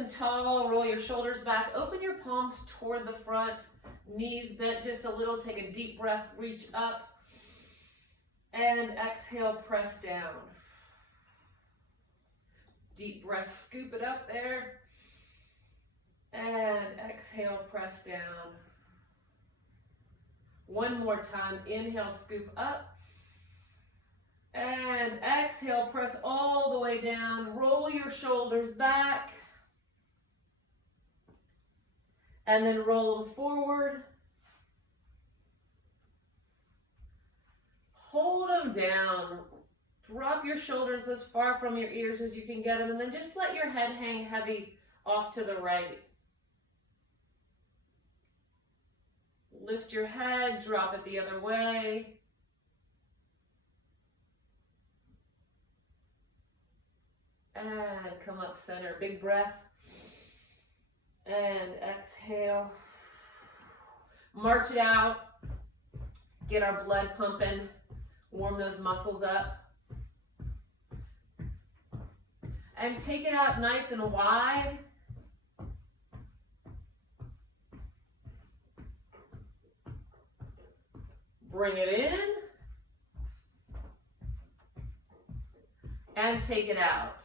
and tall, roll your shoulders back, open your palms toward the front, knees bent just a little, take a deep breath, reach up, and exhale, press down. Deep breath, scoop it up there, and exhale, press down. One more time, inhale, scoop up, and exhale, press all the way down, roll your shoulders back, and then roll them forward. Hold them down, drop your shoulders as far from your ears as you can get them, and then just let your head hang heavy off to the right. Lift your head, drop it the other way. And come up center, big breath. And exhale. March it out. Get our blood pumping. Warm those muscles up. And take it out nice and wide. Bring it in. And take it out.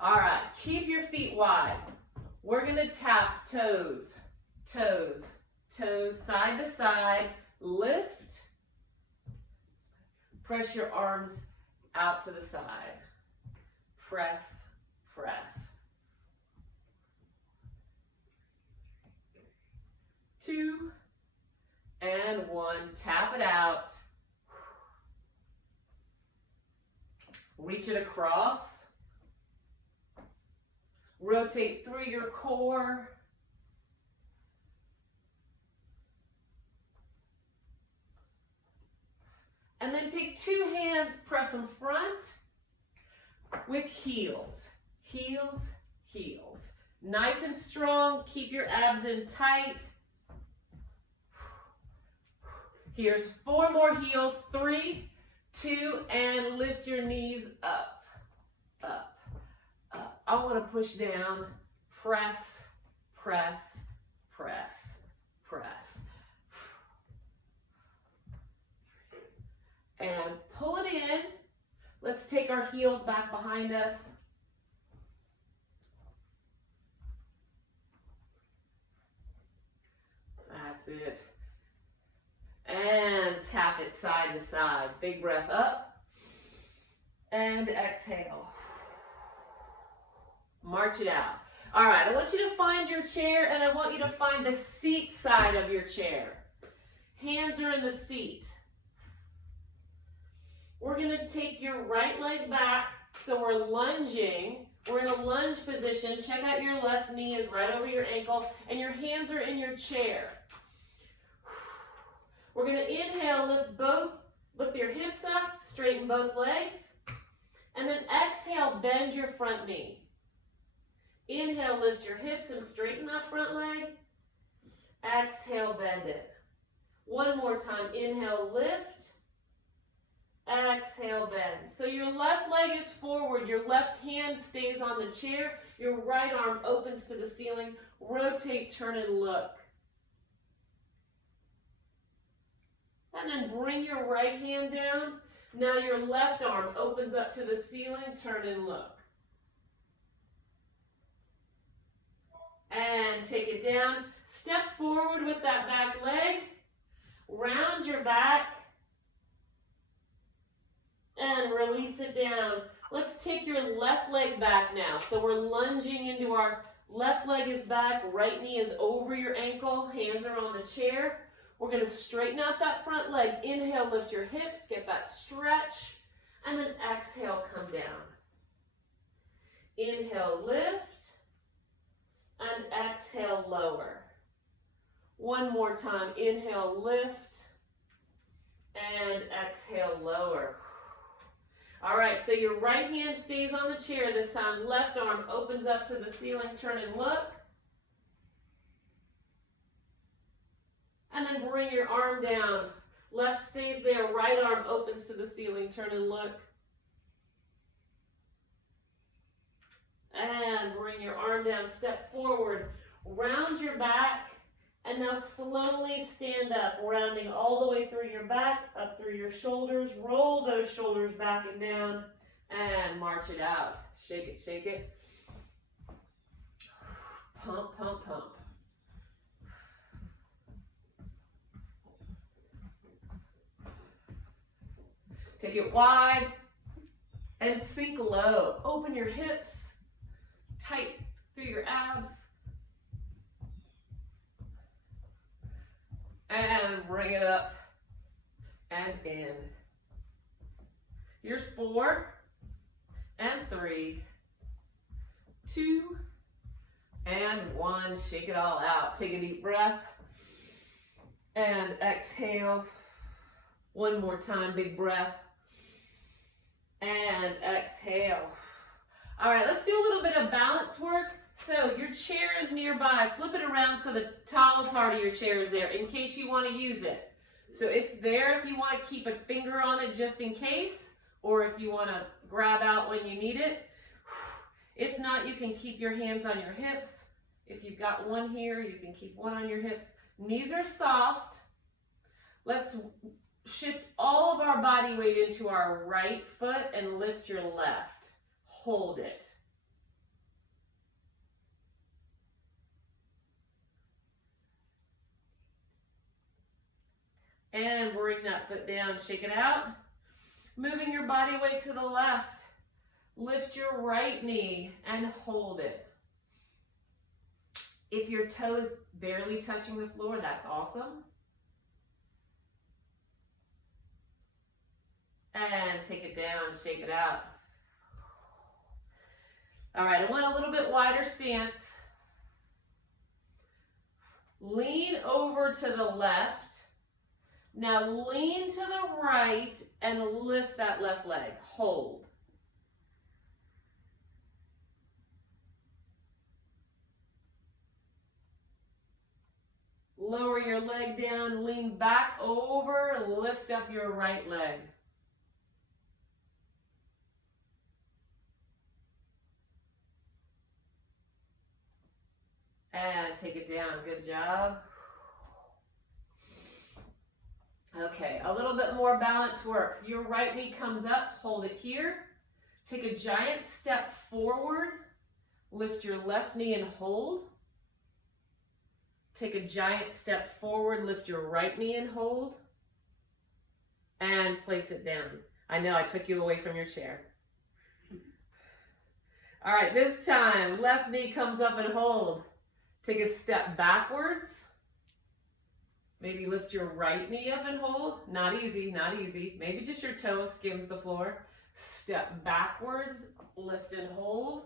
All right, keep your feet wide. We're gonna tap toes, toes, toes, side to side, lift. Press your arms out to the side. Press, press. 2 and 1, tap it out. Reach it across. Rotate through your core. And then take 2 hands, press them front with heels. Heels, heels. Nice and strong, keep your abs in tight. Here's 4 more heels, 3, 2, and lift your knees up, up, up. I want to push down, press, press, press, press. And pull it in. Let's take our heels back behind us. That's it. And tap it side to side. Big breath up. And exhale. March it out. All right, I want you to find your chair and I want you to find the seat side of your chair. Hands are in the seat. We're gonna take your right leg back, so we're lunging. We're in a lunge position. Check out your left knee is right over your ankle and your hands are in your chair. We're gonna inhale, lift your hips up, straighten both legs. And then exhale, bend your front knee. Inhale, lift your hips and straighten that front leg. Exhale, bend it. One more time, inhale, lift. Exhale, bend. So your left leg is forward, your left hand stays on the chair, your right arm opens to the ceiling. Rotate, turn, and look. And then bring your right hand down. Now your left arm opens up to the ceiling, turn and look. And take it down. Step forward with that back leg. Round your back. And release it down. Let's take your left leg back now. So we're lunging into our left leg is back, right knee is over your ankle, hands are on the chair. We're going to straighten out that front leg. Inhale, lift your hips, get that stretch, and then exhale, come down. Inhale, lift, and exhale, lower. One more time. Inhale, lift, and exhale, lower. All right, so your right hand stays on the chair this time. Left arm opens up to the ceiling, turn and look. And then bring your arm down. Left stays there, right arm opens to the ceiling, turn and look. And bring your arm down, step forward, round your back, and now slowly stand up, rounding all the way through your back, up through your shoulders. Roll those shoulders back and down, and march it out. Shake it, shake it. Pump, pump, pump. Take it wide and sink low. Open your hips, tight through your abs. And bring it up and in. Here's 4 and 3, 2 and 1. Shake it all out. Take a deep breath and exhale. One more time, big breath and exhale. All right, let's do a little bit of balance work. So your chair is nearby. Flip it around so the tall part of your chair is there in case you want to use it. So it's there if you want to keep a finger on it just in case, or if you want to grab out when you need it. If not, you can keep your hands on your hips. If you've got one here, you can keep one on your hips. Knees are soft. Let's shift all of our body weight into our right foot and lift your left. Hold it. And bring that foot down, shake it out. Moving your body weight to the left. Lift your right knee and hold it. If your toe is barely touching the floor, that's awesome. And take it down, shake it out. All right, I want a little bit wider stance. Lean over to the left. Now lean to the right and lift that left leg. Hold. Lower your leg down, lean back over, lift up your right leg. And take it down, good job. Okay, a little bit more balance work. Your right knee comes up, hold it here. Take a giant step forward, lift your left knee and hold. Take a giant step forward, lift your right knee and hold. And place it down. I know I took you away from your chair. All right, this time, left knee comes up and hold. Take a step backwards. Maybe lift your right knee up and hold. Not easy, not easy. Maybe just your toe skims the floor. Step backwards, lift and hold.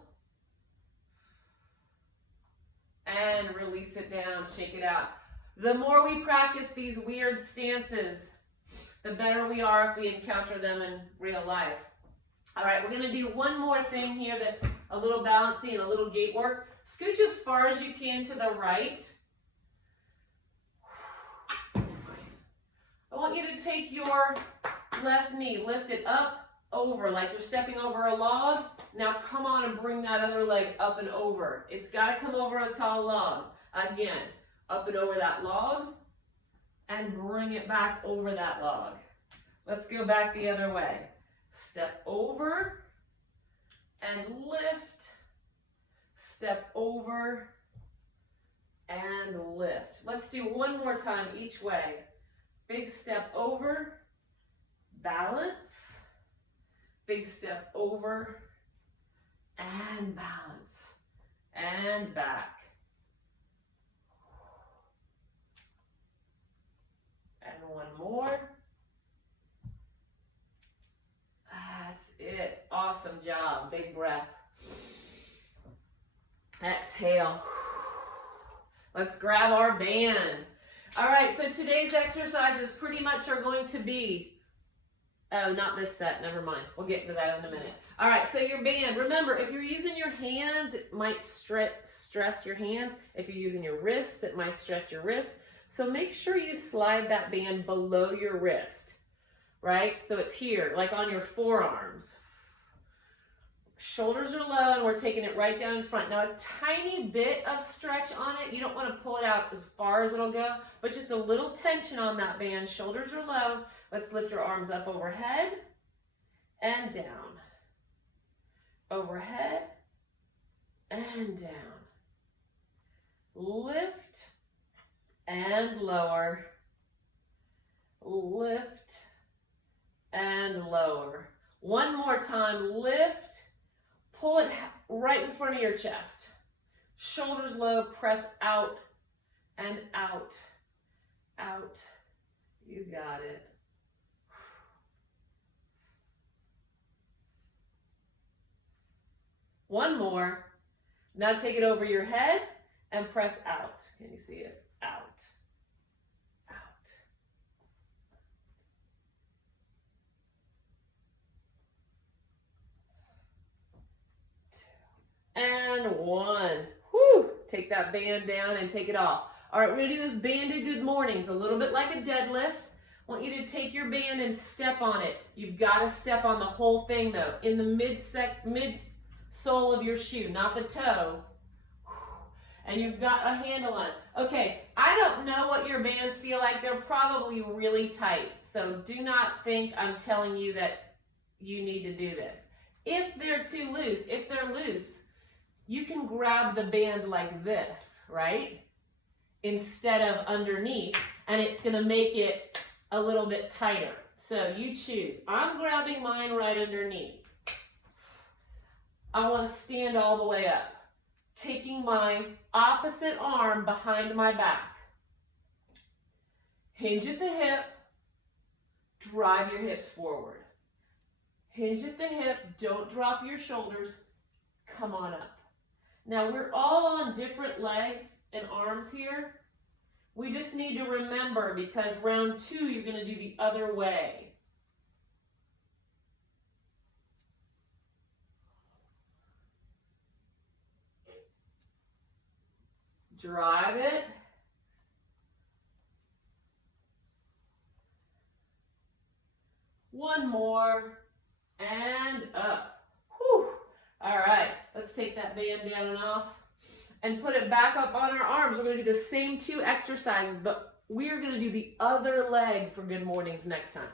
And release it down, shake it out. The more we practice these weird stances, the better we are if we encounter them in real life. All right, we're gonna do one more thing here that's a little bouncy and a little gait work. Scooch as far as you can to the right. I want you to take your left knee, lift it up, over, like you're stepping over a log. Now come on and bring that other leg up and over. It's gotta come over a tall log. Again, up and over that log, and bring it back over that log. Let's go back the other way. Step over, and lift. Step over, and lift. Let's do one more time each way. Big step over, balance, big step over, and balance, and back. And one more. That's it. Awesome job. Big breath. Exhale. Let's grab our band. All right, so today's exercises pretty much are going to be, oh, not this set, never mind. We'll get into that in a minute. All right, so your band, remember, if you're using your hands, it might stress your hands. If you're using your wrists, it might stress your wrists. So make sure you slide that band below your wrist, right? So it's here, like on your forearms. Shoulders are low and we're taking it right down in front. Now a tiny bit of stretch on it. You don't want to pull it out as far as it'll go, but just a little tension on that band. Shoulders are low. Let's lift your arms up overhead and down. Overhead and down. Lift and lower. Lift and lower. One more time, lift. Pull it right in front of your chest. Shoulders low, press out and out, out. You got it. One more. Now take it over your head and press out. Can you see it? Out, out. And one. Whew. Take that band down and take it off. All right, we're gonna do this banded good mornings, a little bit like a deadlift. I want you to take your band and step on it. You've gotta step on the whole thing though, in the mid-sole of your shoe, not the toe. And you've got a handle on it. Okay, I don't know what your bands feel like. They're probably really tight. So do not think I'm telling you that you need to do this. If they're too loose, if they're loose, you can grab the band like this, right? Instead of underneath, and it's gonna make it a little bit tighter. So you choose. I'm grabbing mine right underneath. I wanna stand all the way up. Taking my opposite arm behind my back. Hinge at the hip, drive your hips forward. Hinge at the hip, don't drop your shoulders, come on up. Now we're all on different legs and arms here. We just need to remember because round 2 you're gonna do the other way. Drive it. One more and up. Whew. All right, let's take that band down and off and put it back up on our arms. We're gonna do the same 2 exercises, but we're gonna do the other leg for good mornings next time.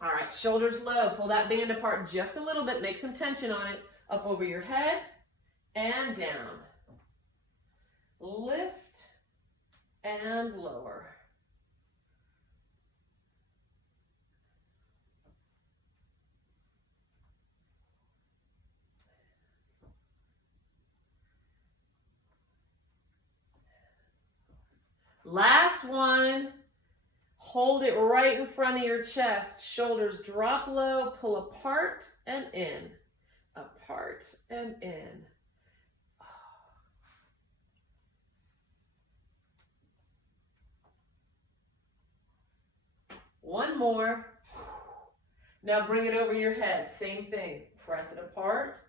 All right, shoulders low. Pull that band apart just a little bit. Make some tension on it. Up over your head and down. Lift and lower. Last one. Hold it right in front of your chest. Shoulders drop low, pull apart and in. Apart and in. One more. Now bring it over your head. Same thing. Press it apart,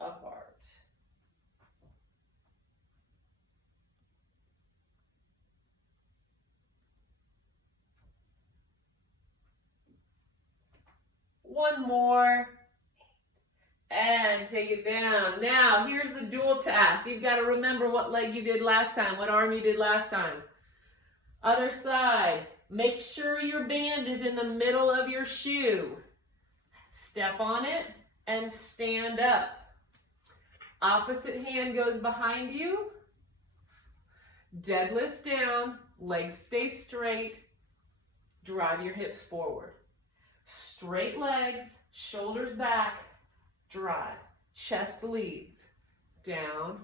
apart. One more. And take it down. Now, here's the dual task. You've got to remember what leg you did last time, what arm you did last time. Other side. Make sure your band is in the middle of your shoe. Step on it and stand up. Opposite hand goes behind you. Deadlift down, legs stay straight. Drive your hips forward. Straight legs, shoulders back, drive. Chest leads. Down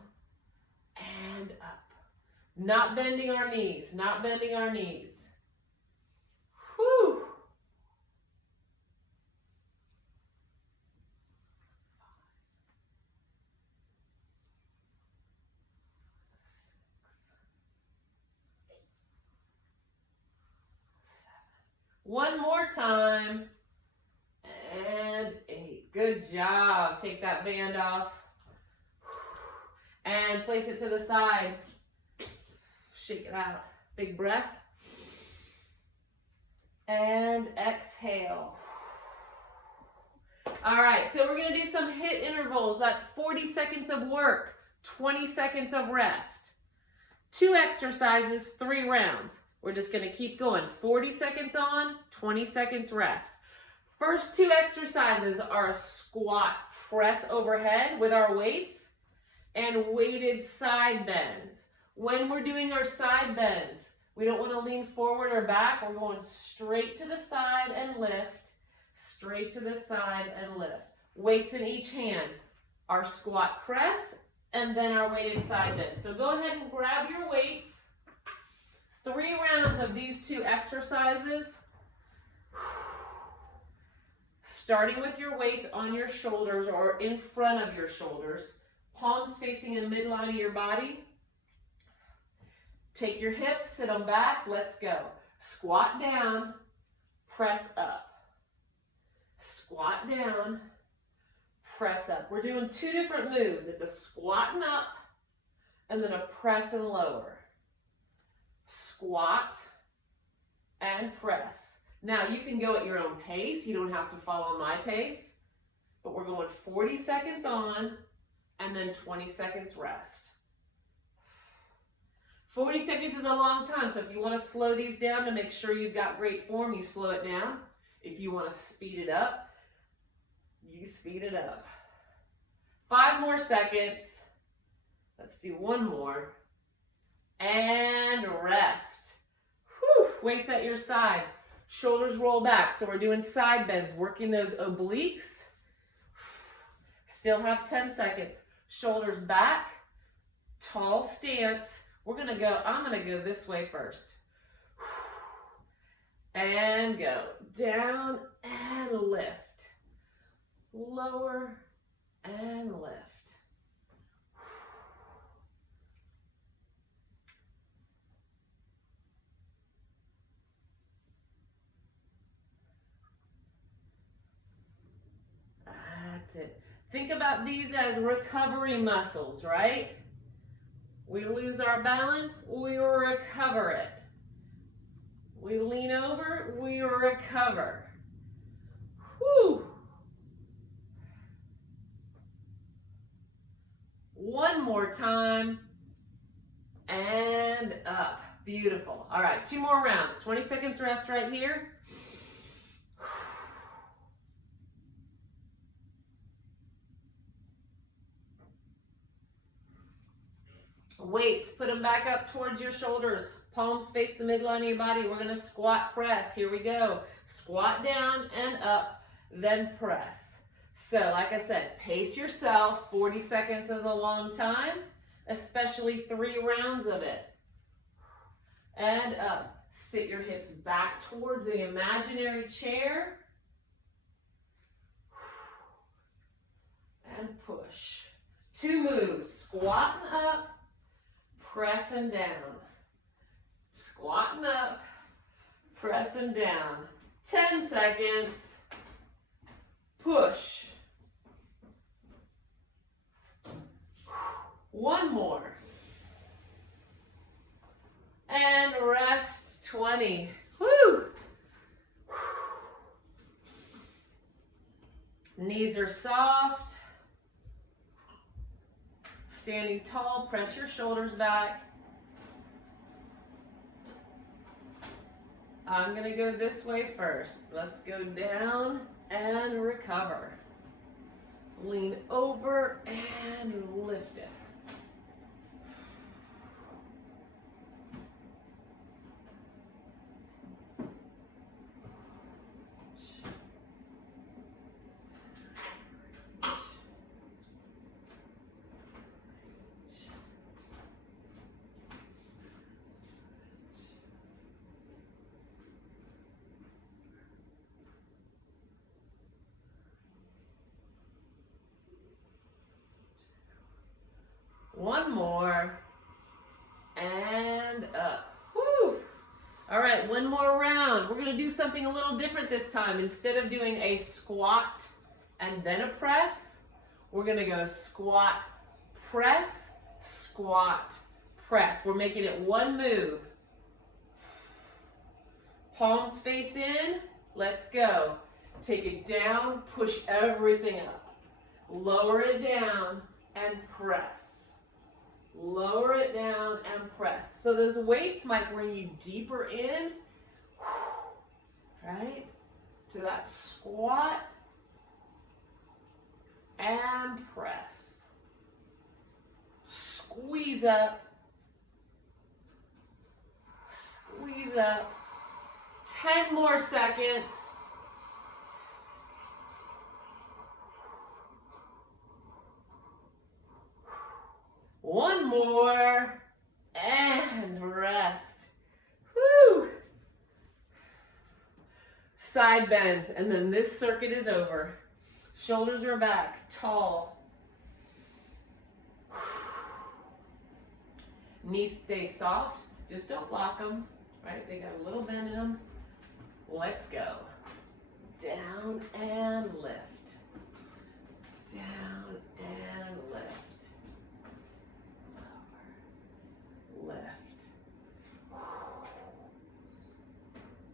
and up. Not bending our knees, not bending our knees. Whew. 6, 7. One more time. And 8. Good job. Take that band off. And place it to the side. Shake it out. Big breath. And exhale. All right, so we're gonna do some HIIT intervals. That's 40 seconds of work, 20 seconds of rest. 2 exercises, 3 rounds. We're just gonna keep going. 40 seconds on, 20 seconds rest. First 2 exercises are a squat press overhead with our weights and weighted side bends. When we're doing our side bends, we don't want to lean forward or back. We're going straight to the side and lift, straight to the side and lift. Weights in each hand, our squat press, and then our weighted side bend. So go ahead and grab your weights. 3 rounds of these 2 exercises. Starting with your weights on your shoulders or in front of your shoulders. Palms facing the midline of your body. Take your hips, sit them back, let's go. Squat down, press up. Squat down, press up. We're doing 2 different moves. It's a squatting up and then a press and lower. Squat and press. Now you can go at your own pace. You don't have to follow my pace, but we're going 40 seconds on and then 20 seconds rest. 40 seconds is a long time, so if you want to slow these down to make sure you've got great form, you slow it down. If you want to speed it up, you speed it up. 5 more seconds. Let's do 1 more. And rest. Whew. Weights at your side. Shoulders roll back. So we're doing side bends, working those obliques. Still have 10 seconds. Shoulders back. Tall stance. I'm gonna go this way first. And go down and lift. Lower and lift. That's it. Think about these as recovery muscles, right? We lose our balance, we recover it. We lean over, we recover. Whew. 1 more time. And up. Beautiful. All right, 2 more rounds. 20 seconds rest right here. Weights, put them back up towards your shoulders. Palms face the midline of your body. We're gonna squat press. Here we go. Squat down and up, then press. So like I said, pace yourself. 40 seconds is a long time, especially 3 rounds of it. And up. Sit your hips back towards the imaginary chair. And push. 2 moves, squatting up, pressing down. Squatting up, pressing down. 10 seconds. Push. 1 more. And rest 20. Woo! Knees are soft. Standing tall, press your shoulders back. I'm gonna go this way first. Let's go down and recover. Lean over and lift it. One more, and up. Woo! All right, 1 more round. We're gonna do something a little different this time. Instead of doing a squat and then a press, we're gonna go squat, press, squat, press. We're making it 1 move. Palms face in, let's go. Take it down, push everything up. Lower it down and press. Lower it down and press. So those weights might bring you deeper in, right, to that squat and press. Squeeze up. Squeeze up. 10 more seconds. One more, and rest. Woo! Side bends, and then this circuit is over. Shoulders are back, tall. Knees stay soft, just don't lock them, right? They got a little bend in them. Let's go. Down and lift. Down and lift. Left.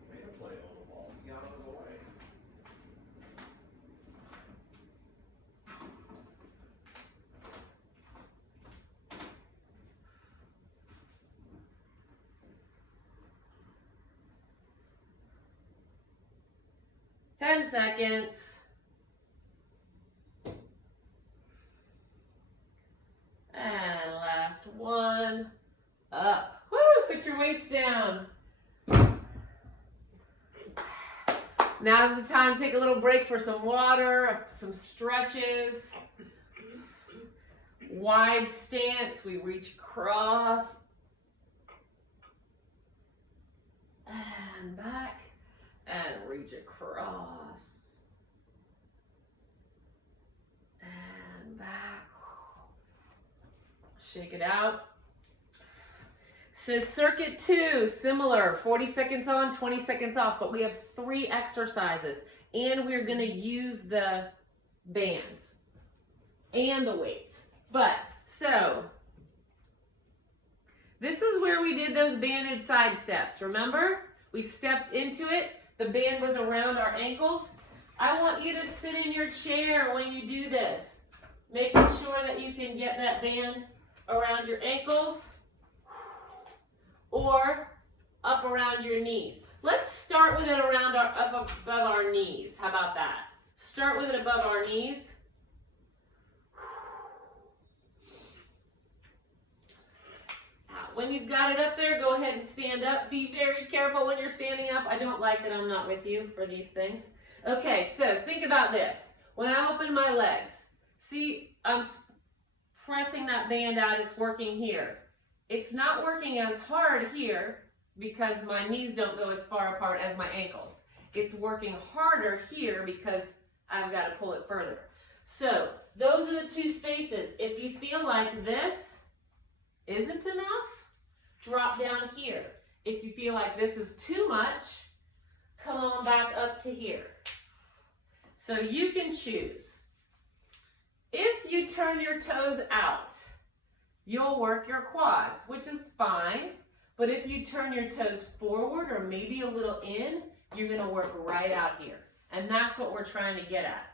Made a play on the ball. Got out of the way. Ten seconds. And last one. Up. Woo! Put your weights down. Now's the time to take a little break for some water, some stretches. Wide stance. We reach across. And back. And reach across. And back. Shake it out. So circuit 2, similar, 40 seconds on, 20 seconds off, but we have 3 exercises, and we're gonna use the bands and the weights. But, so, this is where we did those banded side steps, remember? We stepped into it, the band was around our ankles. I want you to sit in your chair when you do this, making sure that you can get that band around your ankles or up around your knees. Let's start with it around up above our knees. How about that? Start with it above our knees. When you've got it up there, go ahead and stand up. Be very careful when you're standing up. I don't like that I'm not with you for these things. Okay, so think about this. When I open my legs, see, I'm pressing that band out, it's working here. It's not working as hard here because my knees don't go as far apart as my ankles. It's working harder here because I've got to pull it further. So those are the 2 spaces. If you feel like this isn't enough, drop down here. If you feel like this is too much, come on back up to here. So you can choose. If you turn your toes out, you'll work your quads, which is fine. But if you turn your toes forward or maybe a little in, you're gonna work right out here. And that's what we're trying to get at.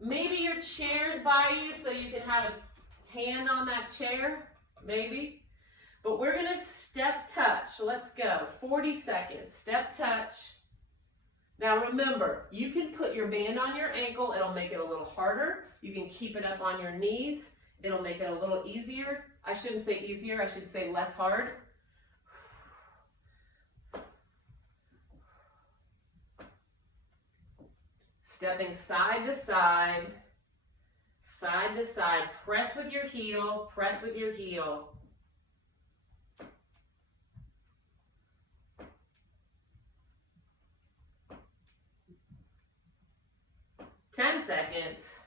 Maybe your chair's by you so you can have a hand on that chair, maybe. But we're gonna step touch. Let's go, 40 seconds, step touch. Now remember, you can put your band on your ankle, it'll make it a little harder. You can keep it up on your knees, it'll make it a little easier. I shouldn't say easier, I should say less hard. Stepping side to side, side to side. Press with your heel, press with your heel. Ten seconds.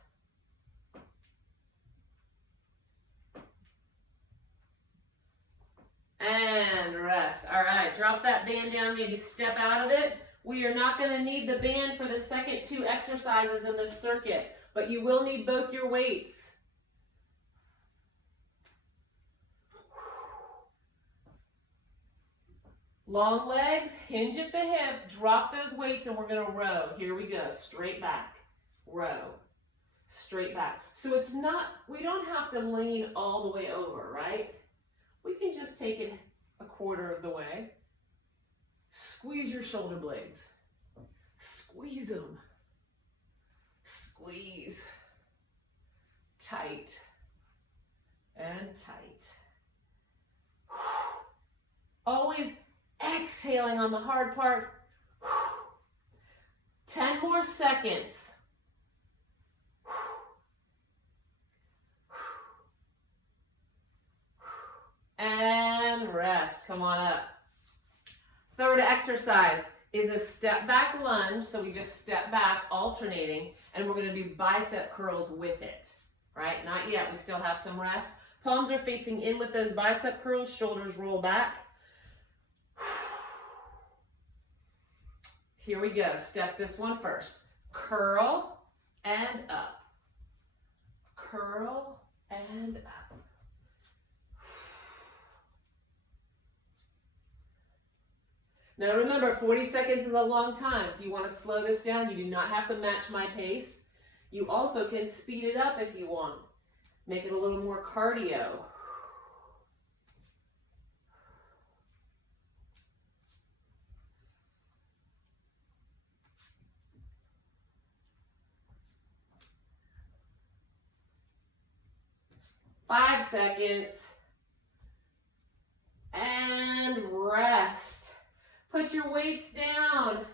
And rest. All right, drop that band down, maybe step out of it. We are not going to need the band for the second 2 exercises in this circuit, but you will need both your weights. Long legs, hinge at the hip, drop those weights, and we're gonna row. Here we go, straight back, row, straight back. So it's not, we don't have to lean all the way over, right? We can just take it a quarter of the way. Squeeze your shoulder blades. Squeeze them. Squeeze. Tight and tight. Always exhaling on the hard part. 10 more seconds. And rest. Come on up. Third exercise is a step back lunge. So we just step back, alternating, and we're going to do bicep curls with it. Right? Not yet. We still have some rest. Palms are facing in with those bicep curls. Shoulders roll back. Here we go. Step this one first. Curl and up. Curl and up. Now remember, 40 seconds is a long time. If you want to slow this down, you do not have to match my pace. You also can speed it up if you want. Make it a little more cardio. Five seconds. And rest. Put your weights down.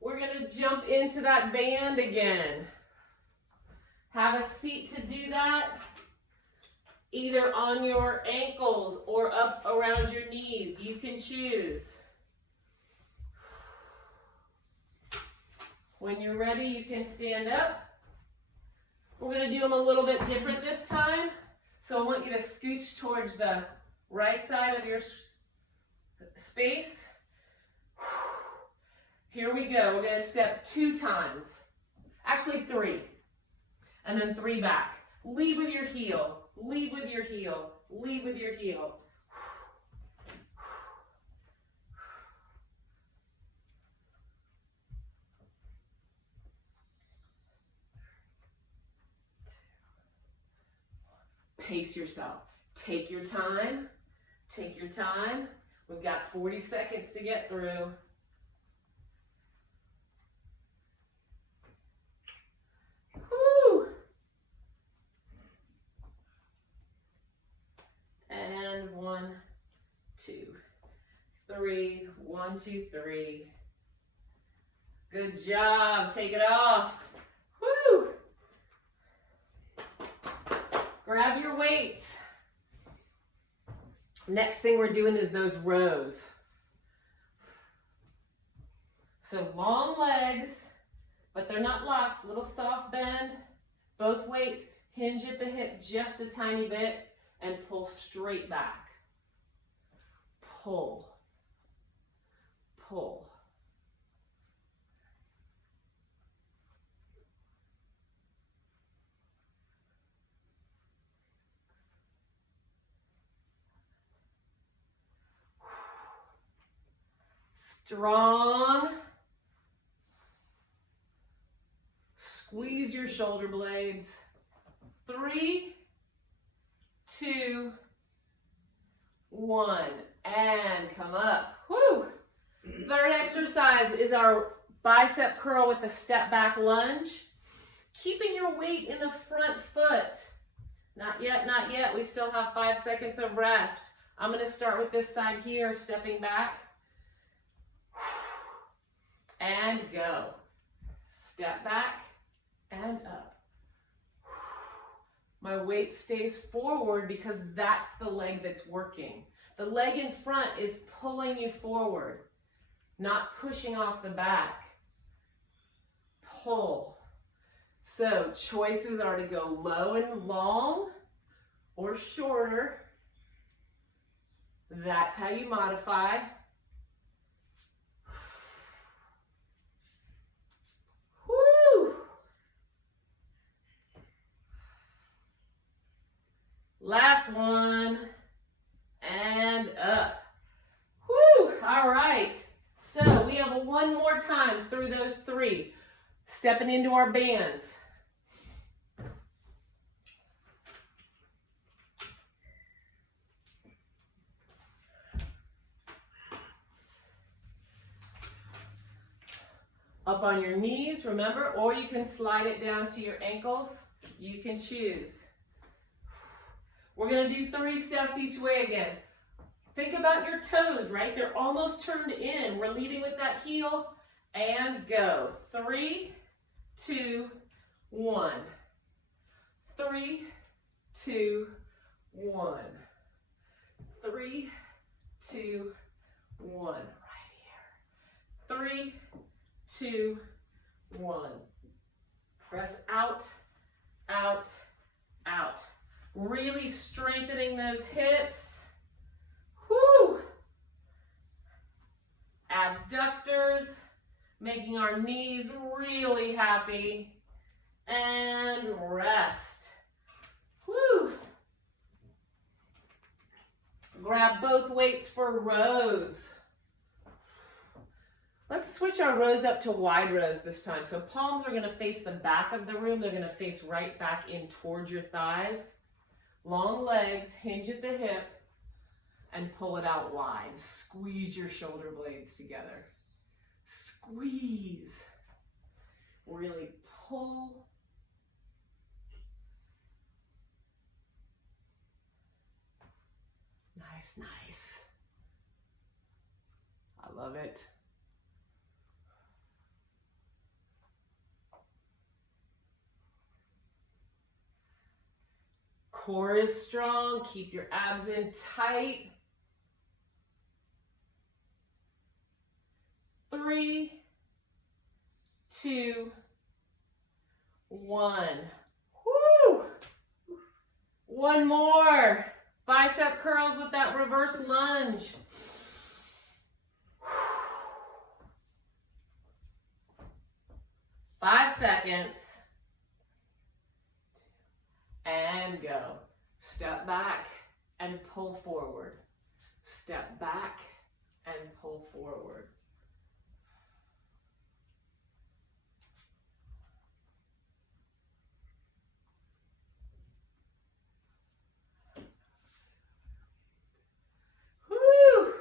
We're going to jump into that band again. Have a seat to do that, either on your ankles or up around your knees. You can choose. When you're ready, you can stand up. We're going to do them a little bit different this time. So I want you to scooch towards the right side of your space. Here we go. We're going to step 2 times. Actually 3. And then 3 back. Lead with your heel. Lead with your heel. Lead with your heel. Pace yourself. Take your time. Take your time. We've got 40 seconds to get through. Woo! And 1, 2, 3. 1, 2, 3. Good job. Take it off. Woo! Grab your weights. Next thing we're doing is those rows. So long legs, but they're not locked. Little soft bend. Both weights hinge at the hip just a tiny bit and pull straight back. Pull. Pull. Strong. Squeeze your shoulder blades. 3, 2, 1. And come up. Woo! Third exercise is our bicep curl with the step back lunge. Keeping your weight in the front foot. Not yet, not yet. We still have 5 seconds of rest. I'm going to start with this side here, stepping back. And go. Step back and up. My weight stays forward because that's the leg that's working. The leg in front is pulling you forward, not pushing off the back. Pull. So choices are to go low and long or shorter. That's how you modify. Woo! Last one. And up. Woo! stepping into our bands. Up on your knees, remember, or you can slide it down to your ankles. You can choose. We're gonna do 3 steps each way again. Think about your toes, right? They're almost turned in. We're leading with that heel and go. 3, 2, 1. 3, 2, 1. 3, 2, 1. Right here. 3, 2, 1. Press out, out, out. Really strengthening those hips. Whoo! Abductors, making our knees really happy. And rest. Whoo! Grab both weights for rows. Let's switch our rows up to wide rows this time. So palms are gonna face the back of the room. They're gonna face right back in towards your thighs. Long legs, hinge at the hip, and pull it out wide. Squeeze your shoulder blades together. Squeeze. Really pull. Nice, nice. I love it. Core is strong. Keep your abs in tight. 3, 2, 1. Woo! One more. Bicep curls with that reverse lunge. 5 seconds. And go. Step back and pull forward. Step back and pull forward. Woo!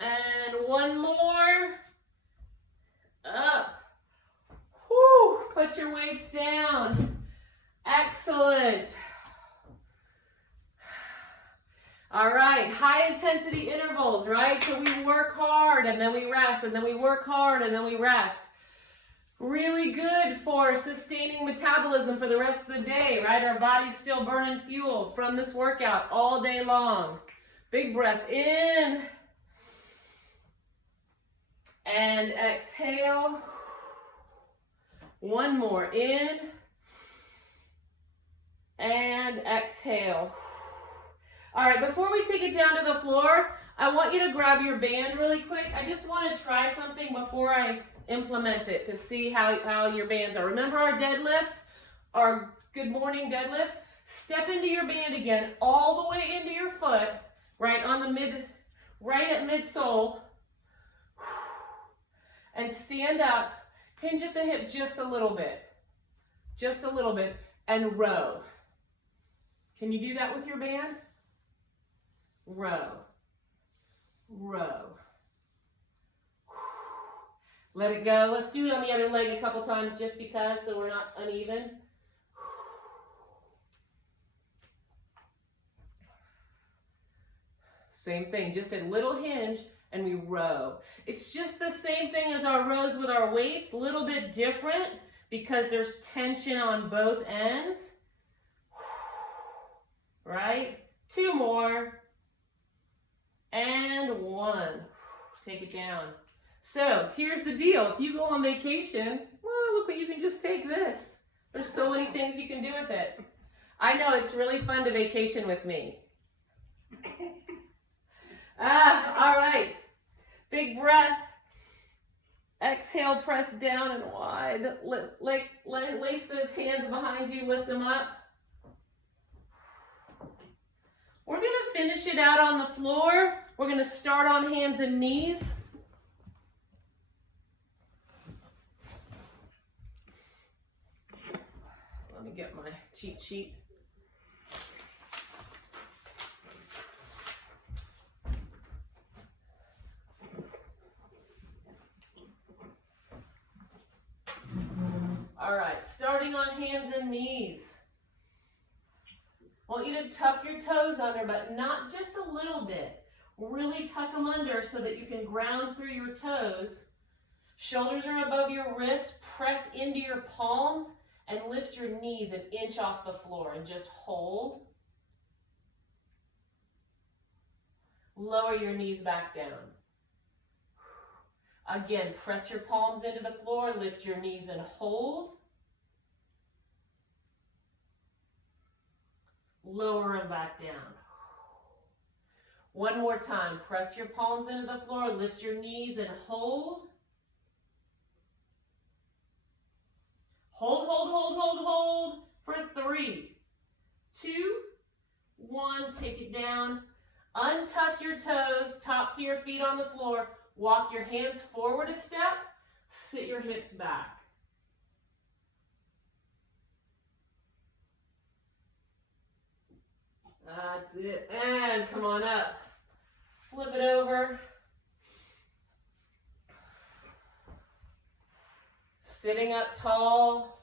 And one more. Up. Whew. Put your weights down. Excellent. All right, high intensity intervals, right? So we work hard and then we rest, and then we work hard and then we rest. Really good for sustaining metabolism for the rest of the day, right? Our body's still burning fuel from this workout all day long. Big breath in. And exhale. One more in. And exhale. All right, before we take it down to the floor, I want you to grab your band really quick. I just want to try something before I implement it to see how your bands are. Remember our deadlift, our good morning deadlifts? Step into your band again, all the way into your foot, right on the right at midsole. And stand up, hinge at the hip just a little bit, and row. Can you do that with your band? Row, row. Let it go. Let's do it on the other leg a couple times just because, so we're not uneven. Same thing, just a little hinge. And we row. It's just the same thing as our rows with our weights, a little bit different because there's tension on both ends. Right? 2 more. And 1. Take it down. So here's the deal. If you go on vacation, well, look what you can just take this. There's so many things you can do with it. I know it's really fun to vacation with me. All right. Big breath. Exhale, press down and wide. Lace those hands behind you, lift them up. We're gonna finish it out on the floor. We're gonna start on hands and knees. Let me get my cheat sheet. All right, starting on hands and knees. I want you to tuck your toes under, but not just a little bit. Really tuck them under so that you can ground through your toes. Shoulders are above your wrists. Press into your palms and lift your knees an inch off the floor and just hold. Lower your knees back down. Again, press your palms into the floor, lift your knees and hold. Lower them back down. One more time, press your palms into the floor, lift your knees and hold. Hold, hold, hold, hold, hold for 3, 2, 1, take it down. Untuck your toes, tops of your feet on the floor. Walk your hands forward a step, sit your hips back. That's it, and come on up. Flip it over. Sitting up tall.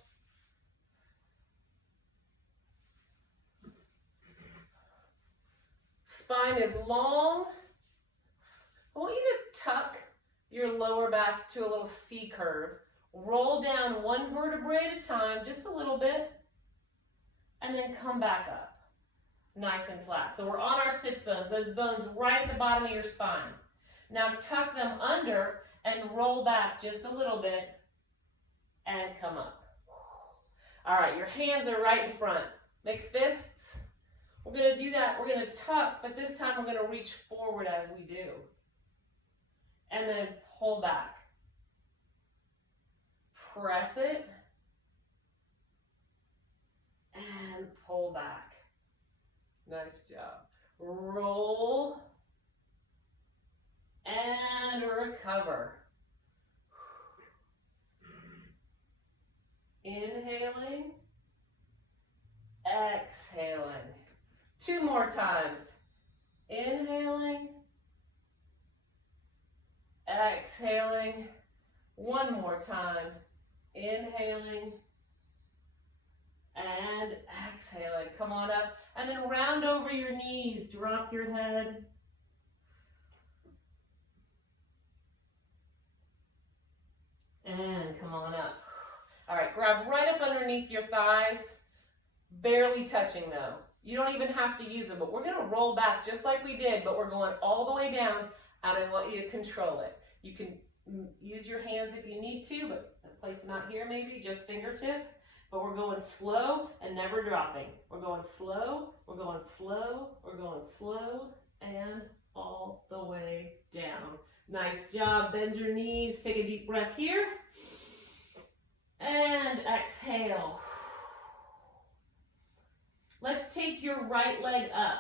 Spine is long. I want you to tuck your lower back to a little C curve. Roll down one vertebrae at a time, just a little bit, and then come back up. Nice and flat. So we're on our sits bones, those bones right at the bottom of your spine. Now tuck them under and roll back just a little bit and come up. All right, your hands are right in front. Make fists. We're going to do that. We're going to tuck, but this time we're going to reach forward as we do. And then pull back. Press it. And pull back. Nice job. Roll. And recover. Inhaling. Exhaling. 2 more times. Inhaling. Exhaling. 1 more time. Inhaling. And exhaling. Come on up. And then round over your knees. Drop your head. And come on up. All right, grab right up underneath your thighs. Barely touching though. You don't even have to use them, but we're gonna roll back just like we did, but we're going all the way down, and I want you to control it. You can use your hands if you need to, but place them out here maybe, just fingertips. But we're going slow and never dropping. We're going slow, we're going slow, we're going slow, and all the way down. Nice job. Bend your knees. Take a deep breath here. And exhale. Let's take your right leg up.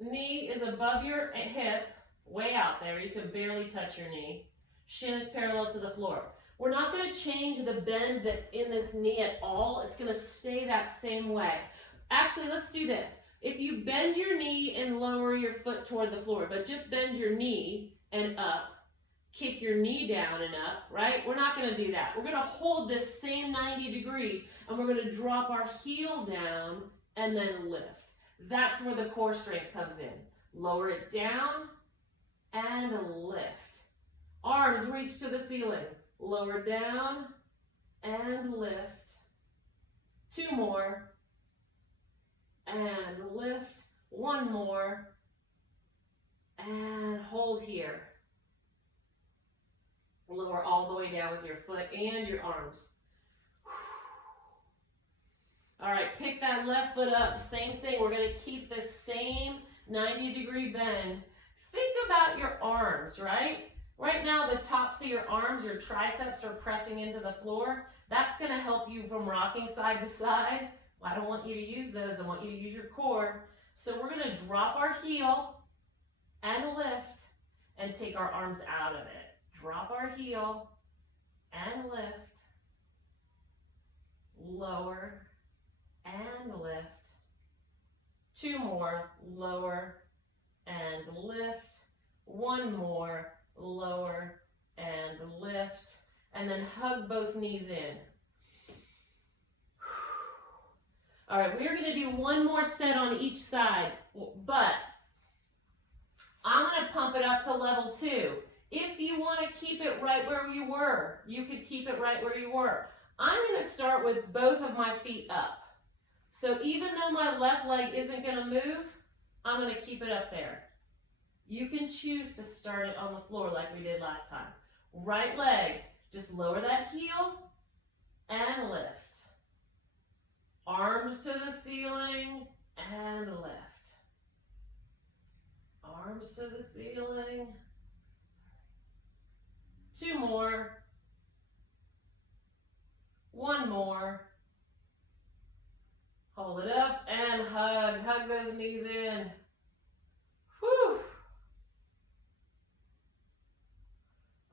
Knee is above your hip, way out there. You can barely touch your knee. Shin is parallel to the floor. We're not going to change the bend that's in this knee at all. It's going to stay that same way. Actually, let's do this. If you bend your knee and lower your foot toward the floor, but just bend your knee and up, kick your knee down and up, right? We're not going to do that. We're going to hold this same 90 degree and we're going to drop our heel down and then lift. That's where the core strength comes in. Lower it down and lift. Arms reach to the ceiling. Lower down and lift. 2 more. And lift. 1 more. And hold here. Lower all the way down with your foot and your arms. All right, pick that left foot up. Same thing. We're going to keep the same 90 degree bend. think about your arms, right? Right now, the tops of your arms, your triceps are pressing into the floor. That's gonna help you from rocking side to side. I don't want you to use those, I want you to use your core. So we're gonna drop our heel and lift and take our arms out of it. Drop our heel and lift, lower and lift. 2 more, lower and lift. 1 more, lower and lift. And then hug both knees in. All right, we're gonna do 1 more set on each side, but I'm gonna pump it up to level 2. If you wanna keep it right where you were, you could keep it right where you were. I'm gonna start with both of my feet up. So even though my left leg isn't gonna move, I'm gonna keep it up there. You can choose to start it on the floor like we did last time. Right leg, just lower that heel and lift. Arms to the ceiling and lift. Arms to the ceiling. 2 more. 1 more. Hold it up and hug. Hug those knees in. Whew.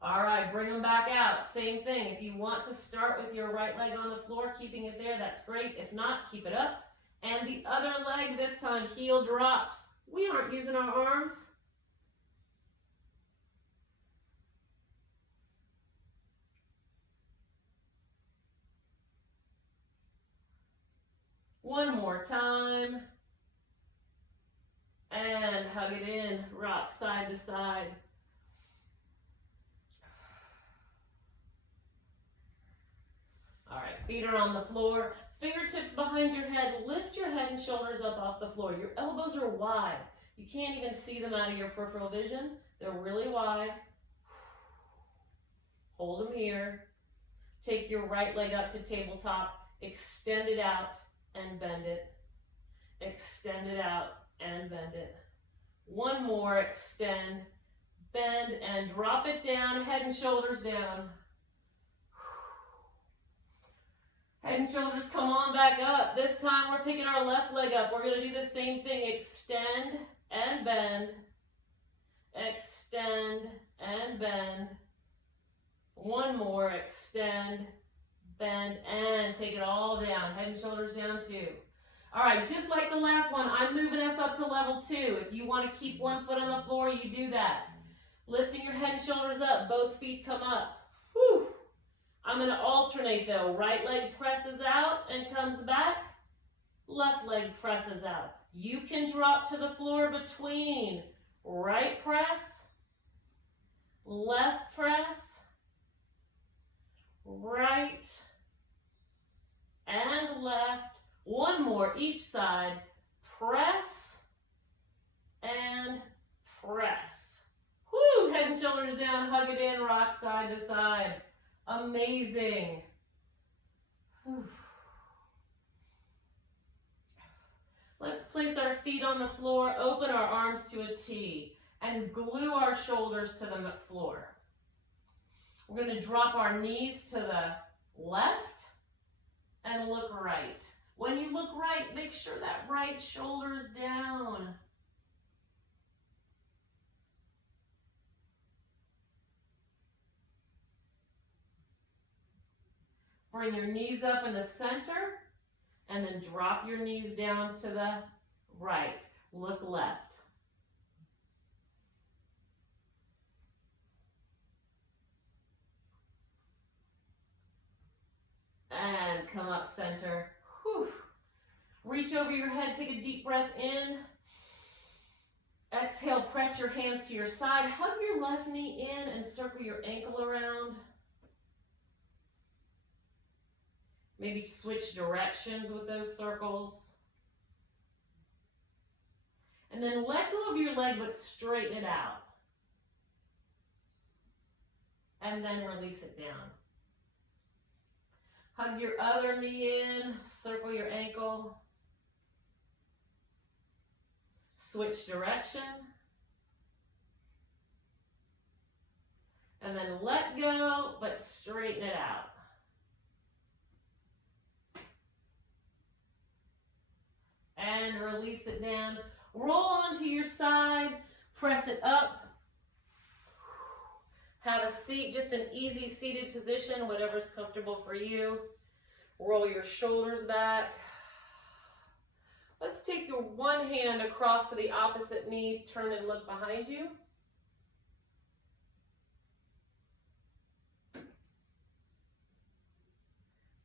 All right, bring them back out. Same thing. If you want to start with your right leg on the floor, keeping it there, that's great. If not, keep it up. And the other leg, this time, heel drops. We aren't using our arms. One more time. And hug it in. Rock side to side. All right, feet are on the floor. Fingertips behind your head. Lift your head and shoulders up off the floor. Your elbows are wide. You can't even see them out of your peripheral vision. They're really wide. Hold them here. Take your right leg up to tabletop. Extend it out and bend it. Extend it out and bend it. 1 more, extend, bend, and drop it down, head and shoulders down. Head and shoulders come on back up. This time we're picking our left leg up. We're gonna do the same thing, extend and bend. Extend and bend. 1 more, extend, bend, and take it all down. Head and shoulders down too. All right, just like the last one, I'm moving us up to level 2. If you want to keep 1 foot on the floor, you do that. Lifting your head and shoulders up, both feet come up. Whew. I'm going to alternate though. Right leg presses out and comes back. Left leg presses out. You can drop to the floor between right press, left press, right and left. 1 more each side. Press and press. Woo! Head and shoulders down, hug it in, rock side to side. Amazing. Whew. Let's place our feet on the floor, open our arms to a T, and glue our shoulders to the floor. We're going to drop our knees to the left and look right. When you look right, make sure that right shoulder's down. Bring your knees up in the center and then drop your knees down to the right. Look left. And come up center. Whew. Reach over your head, take a deep breath in. Exhale, press your hands to your side. Hug your left knee in and circle your ankle around. Maybe switch directions with those circles. And then let go of your leg, but straighten it out. And then release it down. Hug your other knee in, circle your ankle. Switch direction. And then let go, but straighten it out. And release it down. Roll onto your side, press it up. Have a seat, just an easy seated position, whatever's comfortable for you. Roll your shoulders back. Let's take your one hand across to the opposite knee, turn and look behind you.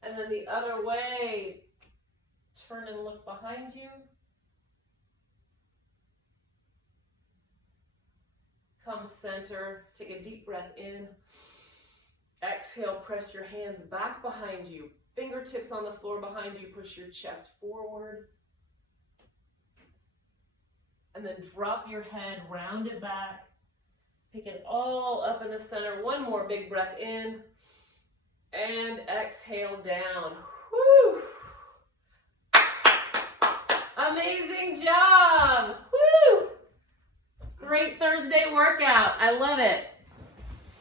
And then the other way, turn and look behind you. Come center, take a deep breath in. Exhale, press your hands back behind you. Fingertips on the floor behind you, push your chest forward. And then drop your head, round it back. Pick it all up in the center. One more big breath in. And exhale down. Whew. Amazing job. Woo. Great Thursday workout. I love it.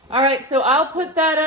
All right, so I'll put that up.